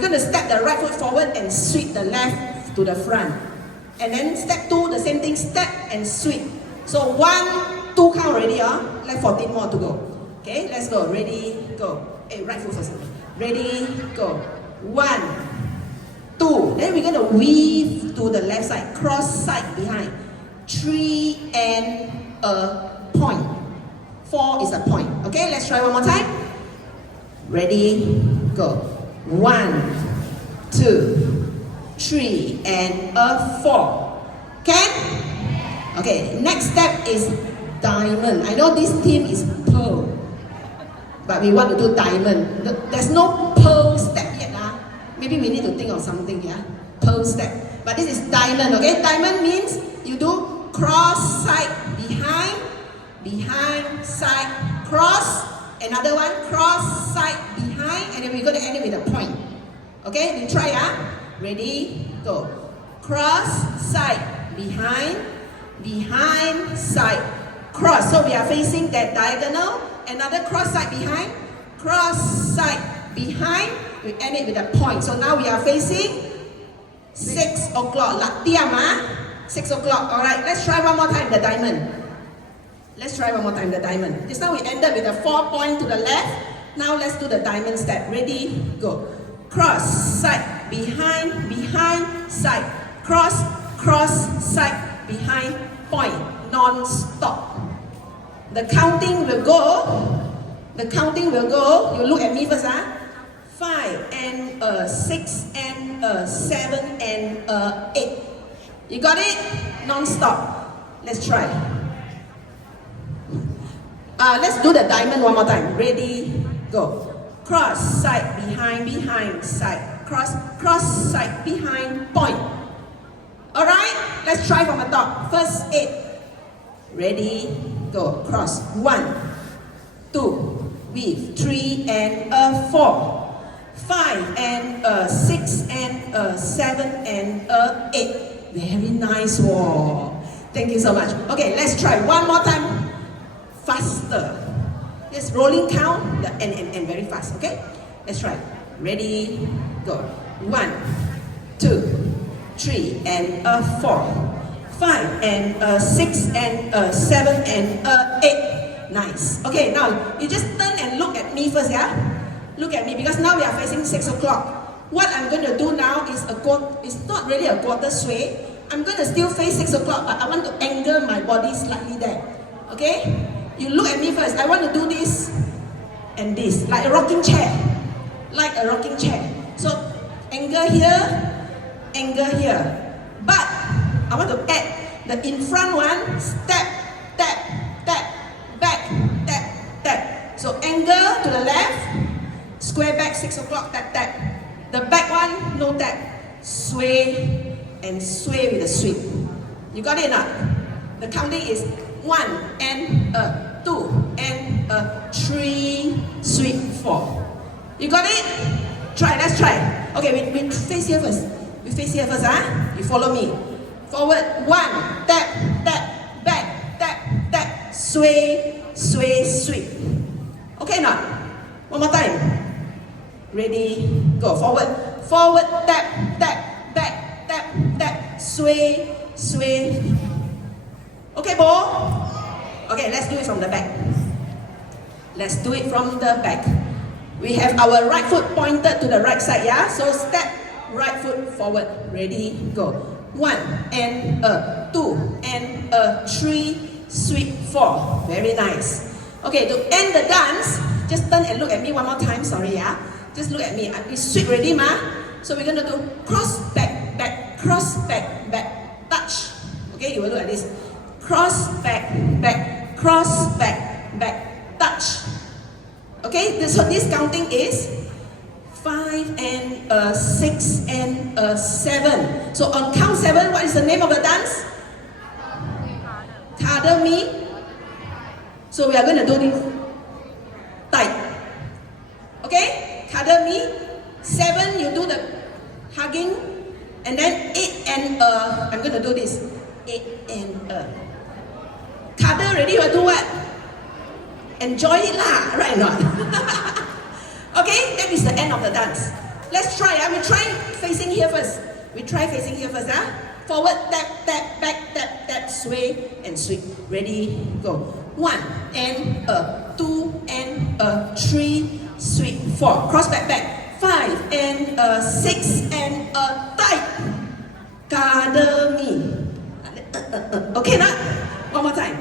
we're going to step the right foot forward and sweep the left to the front. And then step 2, the same thing, step and sweep. So 1, 2 count already, left 14 more to go. Okay, let's go. Ready, go. Hey, right foot first. Ready, go. 1, 2. Then we're going to weave to the left side, cross side behind. 3 and a point. 4 is a point. Okay, let's try one more time. Ready, go. 1, 2, 3 and a 4. Okay? Okay, next step is diamond. I know this theme is pearl, but we want to do diamond. There's no pearl step yet. Maybe we need to think of something, yeah? Pearl step. But this is diamond, okay? Diamond means you do cross side behind, behind, side, cross. Another one, cross side behind, and then we're going to end it with a point. Okay, we try, Ready, go. Cross side behind, behind, side, cross. So we are facing that diagonal. Another cross side behind, cross side behind. We end it with a point. So now we are facing 6 o'clock. Latiam, 6 o'clock. Alright, let's try one more time the diamond. Let's try one more time the diamond. Just now we ended with a 4 point to the left. Now let's do the diamond step. Ready, go. Cross, side, behind, behind, side. Cross, cross, side, behind, point. Non-stop. The counting will go. The counting will go. You look at me first, 5 and 6 and 7 and 8. You got it? Non-stop. Let's try. Let's do the diamond one more time. Ready, go. Cross, side, behind, behind, side. Cross, cross, side, behind, point. Alright, let's try from the top. First 8. Ready, go. Cross. 1, 2, weave. 3 and 4. 5 and 6 and 7 and 8. Very nice. Whoa. Thank you so much. Okay, let's try one more time. Faster. Just rolling count and very fast. Okay? Let's try. Ready, go. 1, 2, 3 and 4. 5 and 6 and 7 and 8. Nice. Okay, now you just turn and look at me first, yeah? Look at me because now we are facing 6 o'clock. What I'm going to do now is it's not really a quarter sway. I'm going to still face 6 o'clock, but I want to angle my body slightly there. Okay? You look at me first. I want to do this and this, like a rocking chair. Like a rocking chair. So, angle here, angle here. But, I want to add the in front one, step, tap, tap, back, tap, tap. So, angle to the left, square back, 6 o'clock, tap, tap. The back one, no tap. Sway and sway with a sweep. You got it now? The counting is 1 and 2 and 3, sweep, 4. You got it? Try, let's try. Okay, we face here first. We face here first, You follow me. Forward, 1, tap, tap, back, tap, tap, sway, sway, sweep. Okay now? One more time. Ready, go. Forward, forward, tap, tap, back, tap, tap, sway, sway. Okay, Bo? Okay, let's do it from the back. Let's do it from the back. We have our right foot pointed to the right side, yeah? So step, right foot forward. Ready, go. 1 and 2 and 3, sweep, 4. Very nice. Okay, to end the dance, just turn and look at me one more time. Sorry, yeah? Just look at me. We sweep ready, ma? So we're gonna do cross, back, back, cross, back, back, touch. Okay, you will look at this. Cross, back, back, cross, back, back, touch. Okay, so this counting is 5 and 6 and 7. So on count 7, what is the name of the dance? Cuddle me. So we are going to do this tight. Okay, cuddle me. 7, you do the hugging. And then 8 and I'm going to do this. 8 and cuddle ready, you do what? Enjoy it lah, right or not? Okay, that is the end of the dance. Let's try. We facing here first. We try facing here first, huh? Forward, tap, tap, back, tap, tap, sway, and sweep. Ready, go. 1 and a, 2 and a, 3, sweep, 4. Cross back, back. 5 and a, 6 and a, tight. Cuddle me. Okay, now? One more time.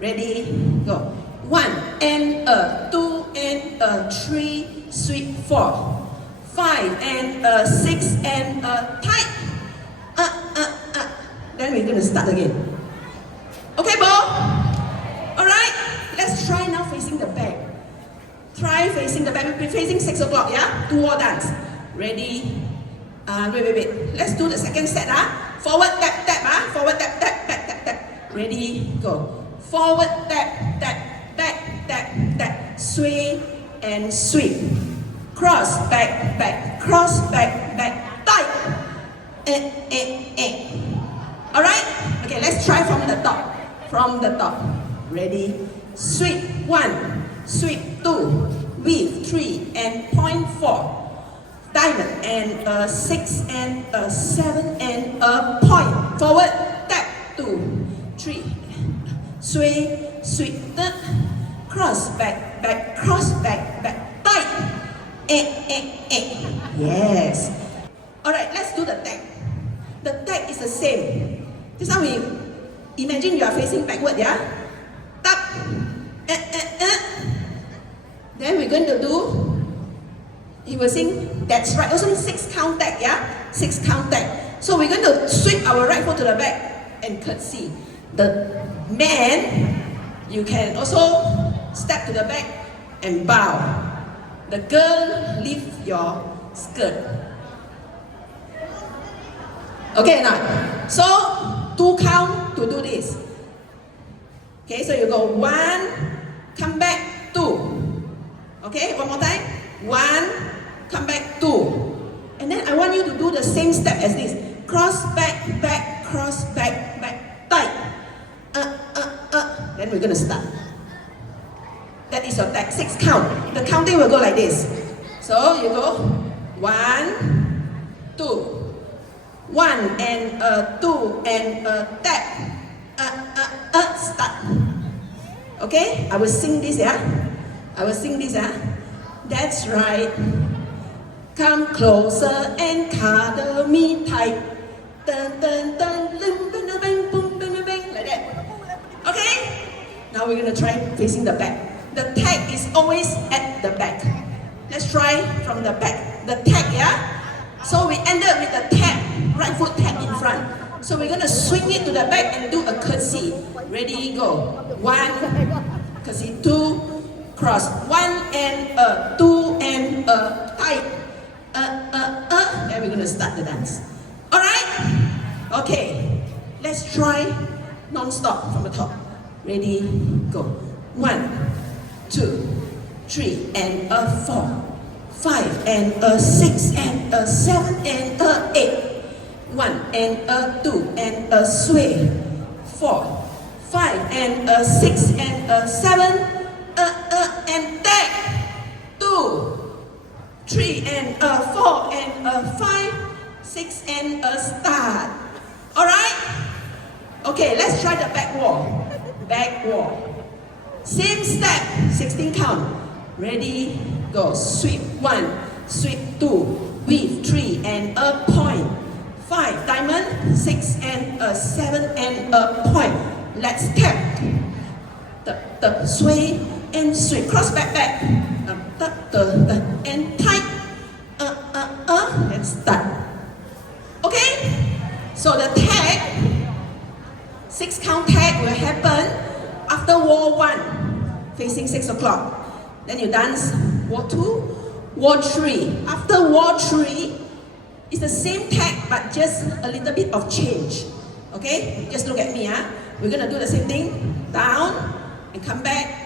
Ready, go. 1 and a, 2 and a, 3, sweep, 4. 5 and a, 6 and a, tight. Then we're gonna start again. Okay, Bo? Alright, let's try now facing the back. Try facing the back. We'll be facing 6 o'clock, yeah? 2 more dance. Ready? Wait. Let's do the second set, Forward, tap, tap, Forward, tap, tap, tap, tap, tap. Ready? Go. Forward, tap, tap, back, tap, tap. Sway and sweep. Cross, back, back. Cross, back, back. Tight. Alright? Okay, let's try from the top. From the top. Ready? Sweep 1, sweep 2, weave 3, and point 4. Diamond and a 6 and a 7 and a point. Forward, tap 2, 3. Sway, sweep, cross, back, back, cross, back, back, tight. Yes. Alright, let's do the tag. The tag is the same. This time we imagine you are facing backward, yeah? Tap. Then we're going to do, he will sing, that's right, also 6 count tag, yeah? 6 count tag. So we're going to sweep our right foot to the back and curtsy. The man, you can also step to the back and bow. The girl, lift your skirt. Okay, now, so 2 count to do this. Okay, so you go 1, come back 2. Okay, one more time. 1, come back 2. And then I want you to do the same step as this. Cross, back, back, cross, back, back, tight. Then we're going to start. That is your tag, 6 count. The counting will go like this. So you go 1, 2. 1 and a 2 and a tap. Start. Okay? I will sing this, yeah? I will sing this, yeah? That's right. Come closer and cuddle me tight. Dun dun dun, lim bing bang, boom bing bang, like that. Okay? Now we're gonna try facing the back. The tag is always at the back. Let's try from the back. The tag, yeah? So we ended with the tag, right foot tag in front. So we're gonna swing it to the back and do a curtsy. Ready, go. 1, curtsy, 2, cross. 1 and a, 2 and a, tight. Then we're gonna start the dance. Alright? Okay. Let's try non-stop from the top. Ready, go. 1, 2, 3 and a 4. 5 and a 6 and a 7 and a 8. 1 and a 2 and a sway. 4, 5 and a 6 and a 7. And tag. 2, 3 and a 4 and a 5, 6 and a start. Alright? Okay, let's try the back wall. Back wall. Same step, 16 count. Ready, go. Sweep 1, sweep 2, weave 3 and a point. 5, diamond, 6 and a 7 and a point. Let's tap. The sway and sweep. Cross back, back. And tight. And start. Okay? So the tag, 6 count tag will happen after wall 1, facing 6 o'clock. Then you dance wall 2, wall 3. After wall 3, it's the same tag but just a little bit of change. Okay? Just look at me. We're gonna do the same thing. Down and come back.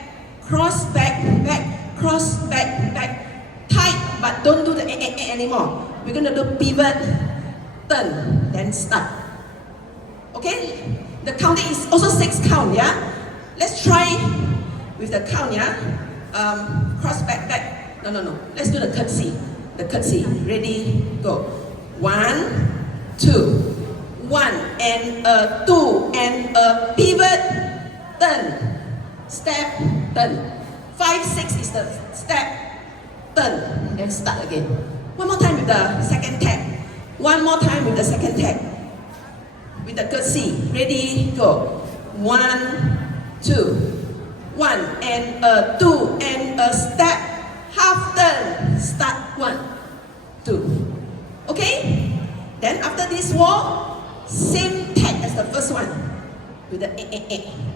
Cross back, back, cross back, back. Tight, but don't do the anymore. We're gonna do pivot, turn, then start. Okay? The counting is also 6 count, yeah? Let's try with the count, yeah? Cross back, back. No. Let's do the curtsy. The curtsy. Ready, go. 1, 2. 1 and a 2 and a pivot, turn, step, turn. 5, 6 is the step, turn, then start again. One more time with the second tag. One more time with the second tag. With the curtsy. Ready, go. 1, 2. 1 and a 2 and a step, half turn, start 1, 2. Okay? Then after this wall, same tag as the first one. With the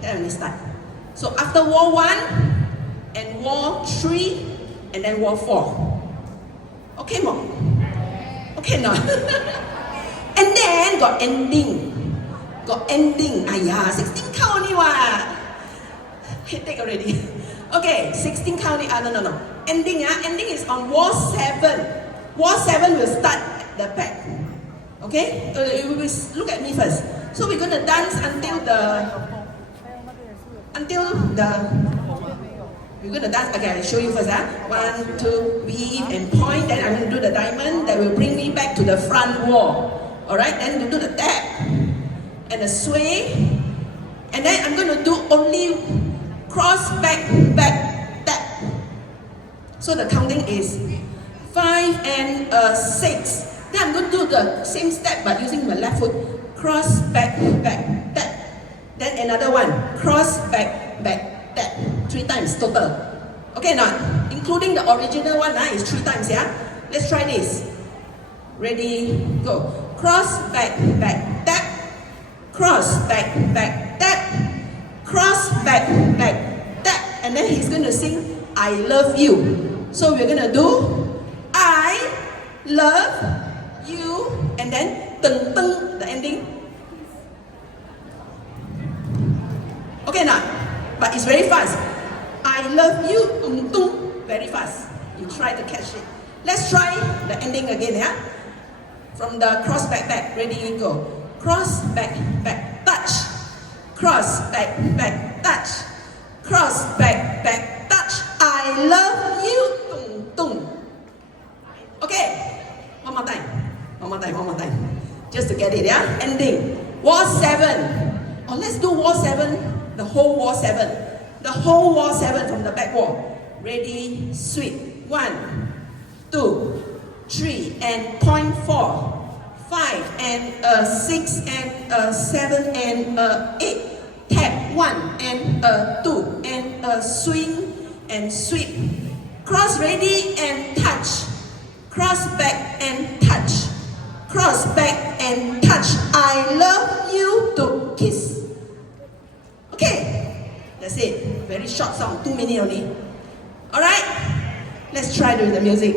then we start. So after wall 1 and wall 3 and then wall 4. Okay, Mom? Okay, no? And then got ending. Got ending. 16 count only what? Headache already. Okay, 16 count only. No. Ending, ending is on wall 7. Wall 7 will start at the back. Okay? You will look at me first. So we're going to dance until we're going to dance. Okay, I'll show you first. 1, 2, weave and point. Then I'm going to do the diamond that will bring me back to the front wall. Alright, then you do the tap and the sway. And then I'm going to do only cross, back, tap. So the counting is 5 and 6. Then I'm going to do the same step but using my left foot. Cross, back, tap. Then another one. Cross, back, tap. 3 times total. Okay, not including the original one is 3 times, yeah? Let's try this. Ready, go. Cross, back, tap. Cross, back, tap. Cross, back, tap. And then he's going to sing, I love you. So we're going to do, I love you. And then, the ending. Okay, now. But it's very fast. I love you, very fast. You try to catch it. Let's try the ending again, yeah? From the cross, back. Ready, go. Cross, back, touch. Cross, back, touch. Cross, back, touch. I love you, Okay, one more time. Just to get it, yeah? Ending. Wall 7. Oh, let's do wall 7. The whole wall 7. The whole wall 7 from the back wall. Ready, sweep. 1, 2, 3, and point 4. 5 and 6 and 7 and 8. Tap 1 and 2 and swing and sweep. Cross ready and touch. Cross back and touch. Cross back and touch. I love you to kiss. Okay, that's it. Very short song, 2 minutes only. Alright, let's try doing the music.